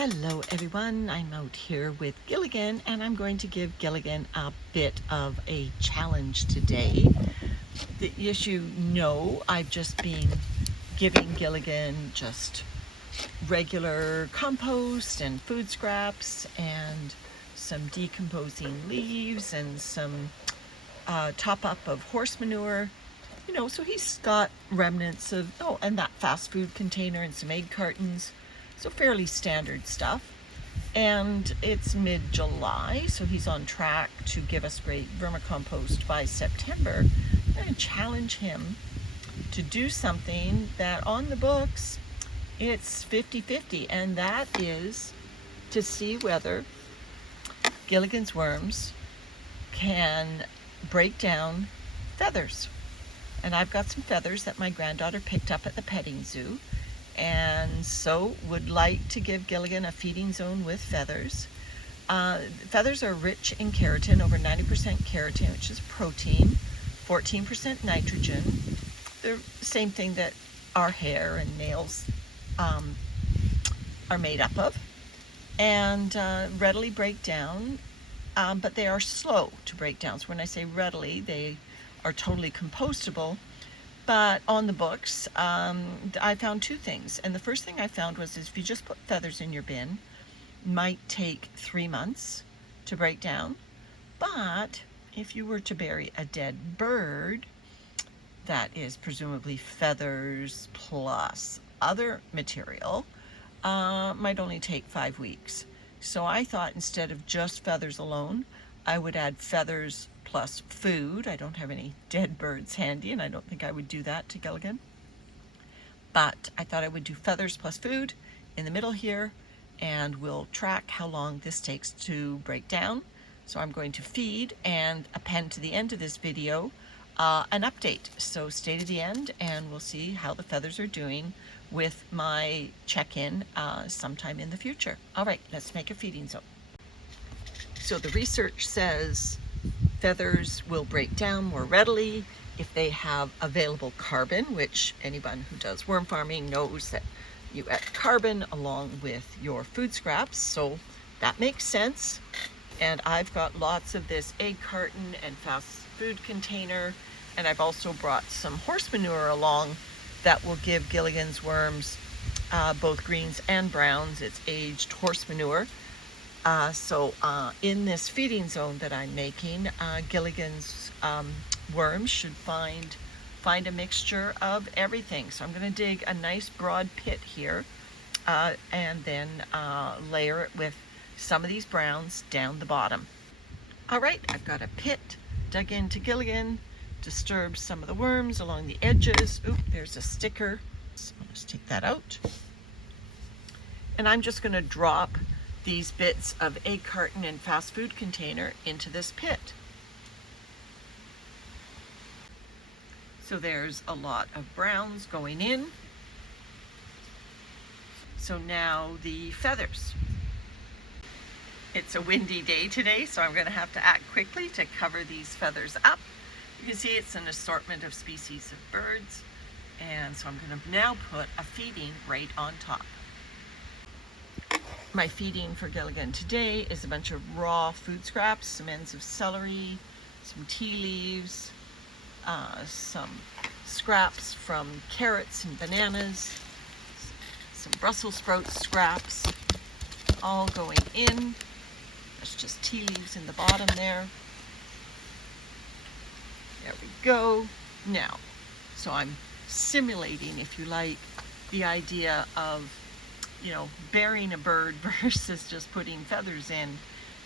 Hello everyone, I'm out here with Gilligan and I'm going to give Gilligan a bit of a challenge today. As you know, I've just been giving Gilligan just regular compost and food scraps and some decomposing leaves and some top up of horse manure. So he's got remnants of, and that fast food container and some egg cartons. So fairly standard stuff. And it's mid-July, so he's on track to give us great vermicompost by September. I'm going to challenge him to do something that on the books, it's 50-50, and that is to see whether Gilligan's worms can break down feathers. And I've got some feathers that my granddaughter picked up at the petting zoo, and so would like to give Gilligan a feeding zone with feathers. Feathers are rich in keratin, over 90% keratin, which is protein, 14% nitrogen. They're the same thing that our hair and nails are made up of, and readily break down, but they are slow to break down. So when I say readily, they are totally compostable. But on the books, I found two things. And the first thing I found was if you just put feathers in your bin, it might take 3 months to break down. But if you were to bury a dead bird, that is presumably feathers plus other material, might only take 5 weeks. So I thought instead of just feathers alone, I would add feathers plus food. I don't have any dead birds handy, and I don't think I would do that to Gilligan. But I thought I would do feathers plus food in the middle here, and we'll track how long this takes to break down. So I'm going to feed and append to the end of this video an update. So stay to the end and we'll see how the feathers are doing with my check-in sometime in the future. All right, let's make a feeding zone. So the research says feathers will break down more readily if they have available carbon, which anyone who does worm farming knows that you add carbon along with your food scraps, so that makes sense. And I've got lots of this egg carton and fast food container, and I've also brought some horse manure along that will give Gilligan's worms both greens and browns. It's aged horse manure. So in this feeding zone that I'm making, Gilligan's worms should find a mixture of everything. So I'm going to dig a nice broad pit here and then layer it with some of these browns down the bottom. All right, I've got a pit dug into Gilligan, disturbed some of the worms along the edges. Oop, there's a sticker. So let's take that out. And I'm just going to drop these bits of egg carton and fast food container into this pit. So there's a lot of browns going in. So now the feathers. It's a windy day today, so I'm going to have to act quickly to cover these feathers up. You can see it's an assortment of species of birds, and so I'm going to now put a feeding right on top. My feeding for Gilligan today is a bunch of raw food scraps, some ends of celery, some tea leaves, some scraps from carrots and bananas, some Brussels sprout scraps, all going in. There's just tea leaves in the bottom there. There we go. Now, so I'm simulating, if you like, the idea of burying a bird versus just putting feathers in.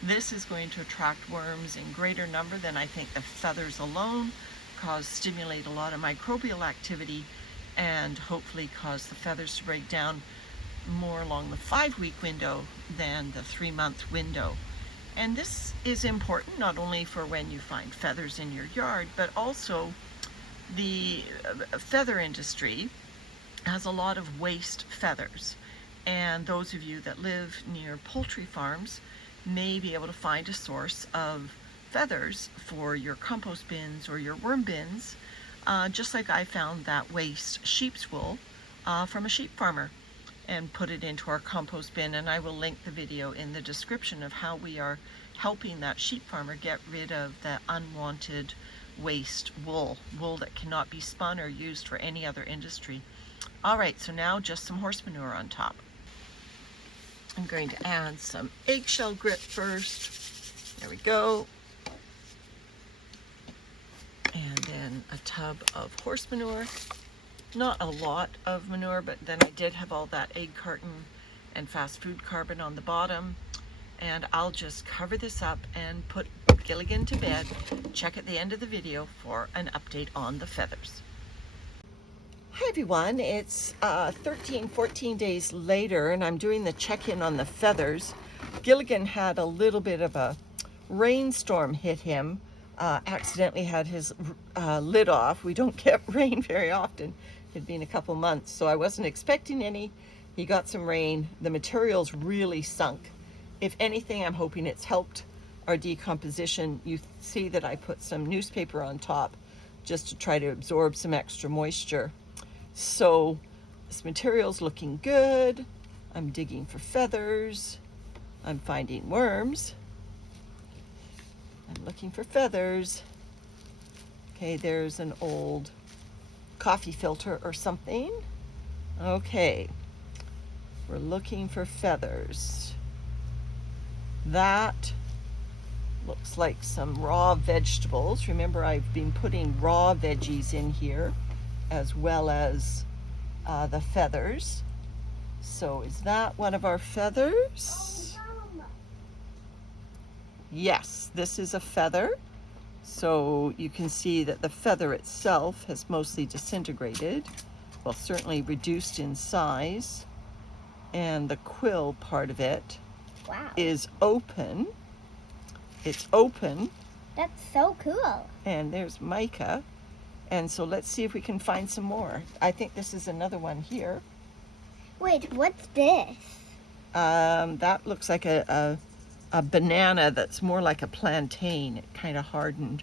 This is going to attract worms in greater number than I think the feathers alone stimulate a lot of microbial activity and hopefully cause the feathers to break down more along the 5-week window than the 3-month window. And this is important not only for when you find feathers in your yard, but also the feather industry has a lot of waste feathers. And those of you that live near poultry farms may be able to find a source of feathers for your compost bins or your worm bins, just like I found that waste sheep's wool from a sheep farmer. and put it into our compost bin, and I will link the video in the description of how we are helping that sheep farmer get rid of the unwanted waste wool that cannot be spun or used for any other industry. All right, so now just some horse manure on top. I'm going to add some eggshell grit first. There we go. And then a tub of horse manure. Not a lot of manure, but then I did have all that egg carton and fast food carbon on the bottom. And I'll just cover this up and put Gilligan to bed. Check at the end of the video for an update on the feathers. Hi everyone, it's 14 days later, and I'm doing the check-in on the feathers. Gilligan had a little bit of a rainstorm hit him, accidentally had his lid off. We don't get rain very often. It had been a couple months, so I wasn't expecting any. He got some rain. The material's really sunk. If anything, I'm hoping it's helped our decomposition. You see that I put some newspaper on top just to try to absorb some extra moisture. So this material's looking good. I'm digging for feathers. I'm finding worms. I'm looking for feathers. Okay, there's an old coffee filter or something. Okay, we're looking for feathers. That looks like some raw vegetables. Remember, I've been putting raw veggies in here as well as the feathers. So is that one of our feathers? Yes, this is a feather. So you can see that the feather itself has mostly disintegrated. Well, certainly reduced in size. And the quill part of it is open. It's open. That's so cool. And there's mica. And so let's see if we can find some more. I think this is another one here. Wait, what's this? That looks like a banana that's more like a plantain. It kind of hardened.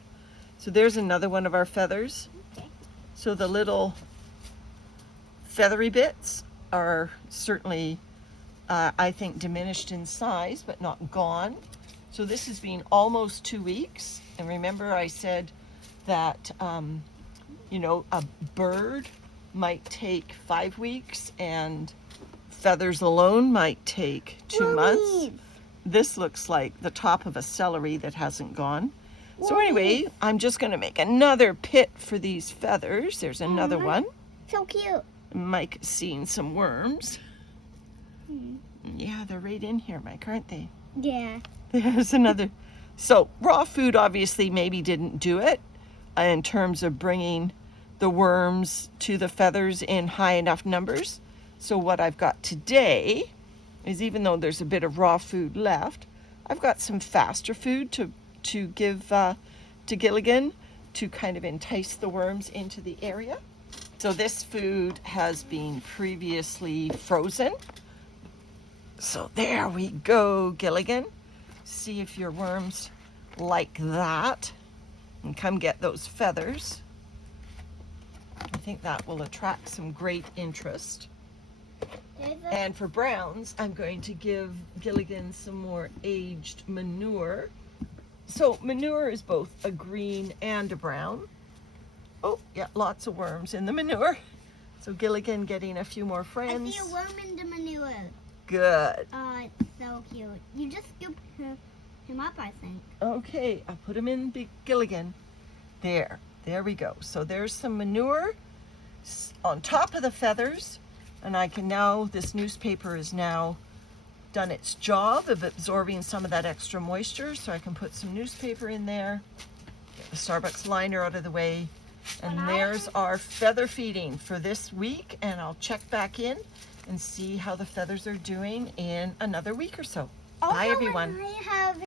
So there's another one of our feathers. Okay. So the little feathery bits are certainly, I think, diminished in size, but not gone. So this has been almost 2 weeks. And remember I said that you know, a bird might take 5 weeks and feathers alone might take 2 months. This looks like the top of a celery that hasn't gone. So anyway, I'm just going to make another pit for these feathers. There's another one. So cute. Mike's seen some worms. Yeah, they're right in here, Mike, aren't they? Yeah. There's another. So raw food obviously maybe didn't do it in terms of bringing the worms to the feathers in high enough numbers. So what I've got today is, even though there's a bit of raw food left, I've got some faster food to give to Gilligan to kind of entice the worms into the area. So this food has been previously frozen. So there we go, Gilligan. See if your worms like that and come get those feathers. I think that will attract some great interest. And for browns, I'm going to give Gilligan some more aged manure. So manure is both a green and a brown. Oh, yeah, lots of worms in the manure. So Gilligan getting a few more friends. I see a worm in the manure. Good. Oh, it's so cute. You just scooped him up, I think. Okay, I'll put him in Gilligan. There we go. So there's some manure on top of the feathers, and I can now, this newspaper is now done its job of absorbing some of that extra moisture, so I can put some newspaper in there, get the Starbucks liner out of the way, and there's our feather feeding for this week, and I'll check back in and see how the feathers are doing in another week or so. Bye, everyone. I have